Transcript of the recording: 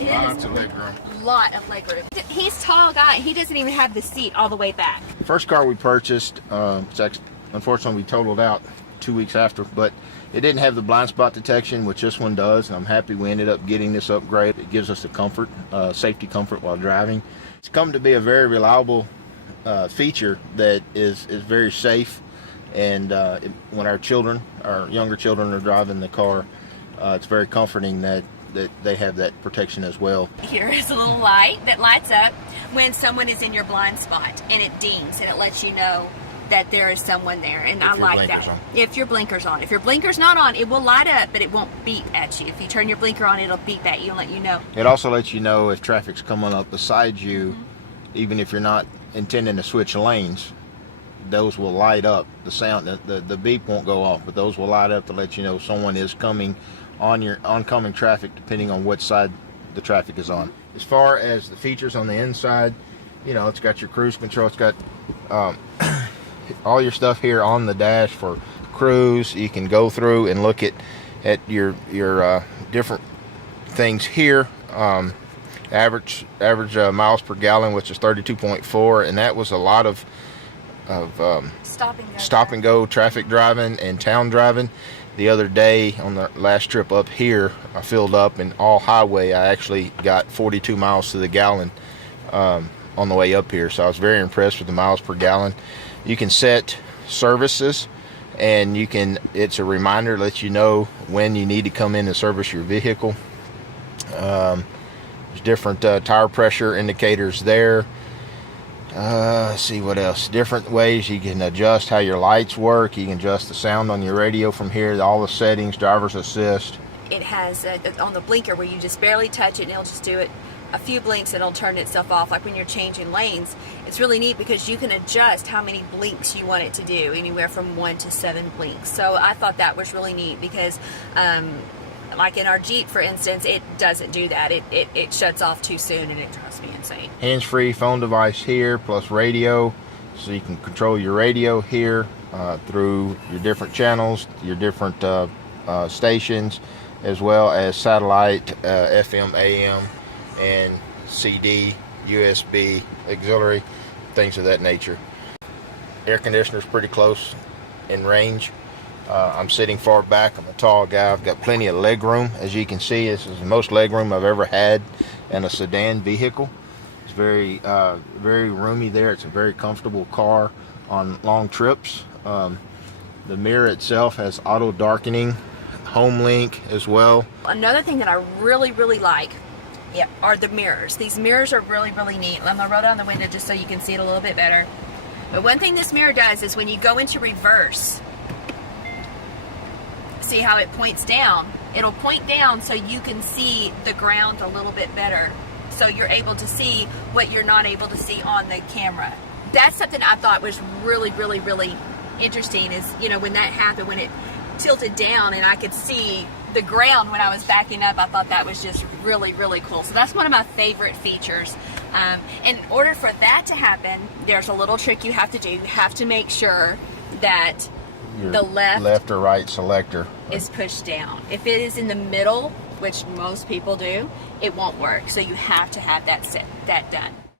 it is Lots of leg room. Lot of leg room. He's a tall guy. He doesn't even have the seat all the way back. First car we purchased, unfortunately we totaled out 2 weeks after, but it didn't have the blind spot detection, which this one does, and I'm happy we ended up getting this upgrade. It gives us the comfort, safety comfort while driving. It's come to be a very reliable feature that is very safe, and when our younger children are driving the car, it's very comforting that they have that protection as well. Here is a little light that lights up when someone is in your blind spot, and it dings and it lets you know that there is someone there, and I like that. If your blinker's on. If your blinker's not on, it will light up, but it won't beep at you. If you turn your blinker on, it'll beep at you and let you know. It also lets you know if traffic's coming up beside you, even if you're not intending to switch lanes. Those will light up. The sound, the beep won't go off, but those will light up to let you know someone is coming on your oncoming traffic, depending on what side the traffic is on. As far as the features on the inside, you know, it's got your cruise control. It's got all your stuff here on the dash for cruise. You can go through and look at your different things here. Average miles per gallon, which is 32.4, and that was a lot of stop and go traffic driving and town driving. The other day on the last trip up here, I filled up, and all highway I actually got 42 miles to the gallon on the way up here, so I was very impressed with the miles per gallon. You can set services, and it's a reminder, lets you know when you need to come in and service your vehicle. There's different tire pressure indicators there. Let's see what else. Different ways you can adjust how your lights work. You can adjust the sound on your radio from here, all the settings, driver's assist. It has on the blinker where you just barely touch it and it'll just do it a few blinks and it'll turn itself off, like when you're changing lanes. It's really neat because you can adjust how many blinks you want it to do, anywhere from 1 to 7 blinks. So I thought that was really neat because like in our Jeep, for instance, it doesn't do that. It shuts off too soon, and it drives me insane. Hands-free phone device here, plus radio, so you can control your radio here through your different channels, your different stations, as well as satellite, FM, AM, and CD, USB, auxiliary, things of that nature. Air conditioner's pretty close in range. I'm sitting far back. I'm a tall guy. I've got plenty of leg room. As you can see, this is the most leg room I've ever had in a sedan vehicle. It's very roomy there. It's a very comfortable car on long trips. The mirror itself has auto darkening, home link as well. Another thing that I really like are the mirrors. These mirrors are really neat. I'm gonna roll down the window just so you can see it a little bit better. But one thing this mirror does is when you go into reverse, see how it points down? It'll point down so you can see the ground a little bit better. So you're able to see what you're not able to see on the camera. That's something I thought was really interesting, is, you know, when that happened, when it tilted down and I could see the ground when I was backing up, I thought that was just really cool. So that's one of my favorite features. In order for that to happen, there's a little trick you have to do. You have to make sure that the left or right selector is pushed down. If it is in the middle, which most people do, it won't work. So you have to have that done.